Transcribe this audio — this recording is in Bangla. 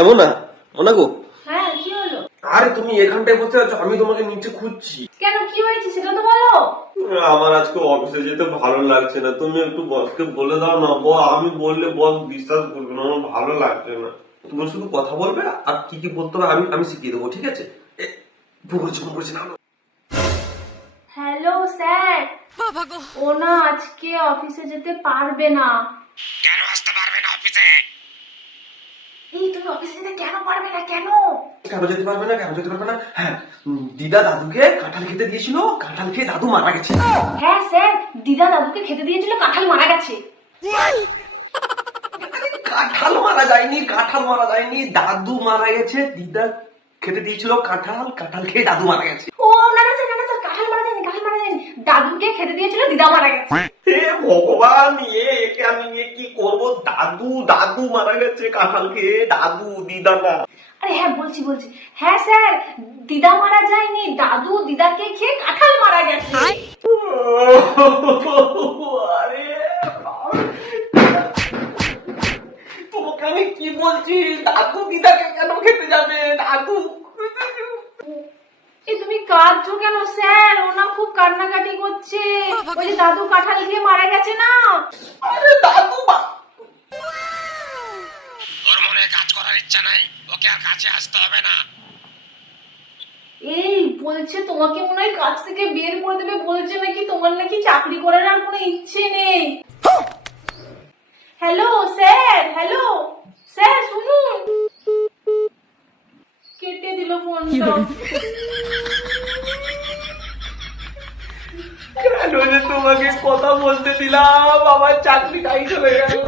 এমন না মনে গো। হ্যাঁ কি হলো? আরে তুমি এখানটায় বসে আছো, আমি তোমাকে নিচে খুঁজছি। কেন কি হয়েছে সেটা তো বলো। আমার আজকে অফিসে যেতে ভালো লাগছে না, তুমি একটু বসকে বলে দাও না। আমি বললে বস বিশ্বাস করবে না, আমার ভালো লাগছে না। তুমি শুধু কথা বলবে আর কি কি বলতে হবে আমি আমি শিখিয়ে দেবো, ঠিক আছে? ফোন করেছে না। হ্যালো স্যার, ও না আজকে অফিসে যেতে পারবে না। কেন আসতে পারবে না অফিসে? এই তুমি অফিসে যেতে কেন পারবে না কেন? কেন যেতে পারবে না, কেন যেতে পারবে না? হ্যাঁ, দিদা দাদুকে কাঁঠাল খেতে দিয়েছিল, কাঁঠাল খেয়ে দাদু মারা গেছে। হ্যাঁ স্যার, দিদা দাদুকে খেতে দিয়েছিল, কাঁঠাল মারা গেছে। কাঁঠাল মারা যায়নি, কাঁঠাল মারা যায়নি, দাদু মারা গেছে। দিদা খেতে দিয়েছিল কাঁঠাল, কাঁঠাল খেয়ে দাদু মারা গেছে। ও না না স্যার, না না স্যার, কাঁঠাল মারা যায়নি, কাঁঠাল মারা যায়নি, দাদুকে খেতে দিয়েছিল, দিদা মারা গেছে। হে ভগবান, একে আমি নিয়ে কি করবো? দাদু দাদু মারা গেছে কাঁঠাল খেয়ে, দাদু দিদা না। আরে হ্যাঁ বলছি বলছি, হ্যাঁ স্যার, দিদা মারা যায়নি, দাদু দিদাকে খেয়ে কাঁঠাল মারা গেছে। আরে তোমাকে আমি কি বলছি, দাদু দিদাকে কেন খেতে যাবে? দাদু এই তুমি কাঁদছো কেন স্যার? ও না খুব কান্নাকাটি করছে, ওই যে দাদু কাঁঠাল খেয়ে মারা গেছে না। আরে দাদু ওর মনে কাজ করার ইচ্ছা নাই, ওকে আর কাছে আসতে হবে না। এই বলছে তোমাকে মনে হয় কাজ থেকে বের করে দেবে, বলছে নাকি তোমার নাকি চাকরি করার আর কোনো ইচ্ছে নেই। হ্যালো স্যার, হ্যালো স্যার শুনুন। কেটে দিল ফোনটা। কেন যে তোমাকে কথা বলতে দিলাম, আমার চাকরিটাই চলে গেল।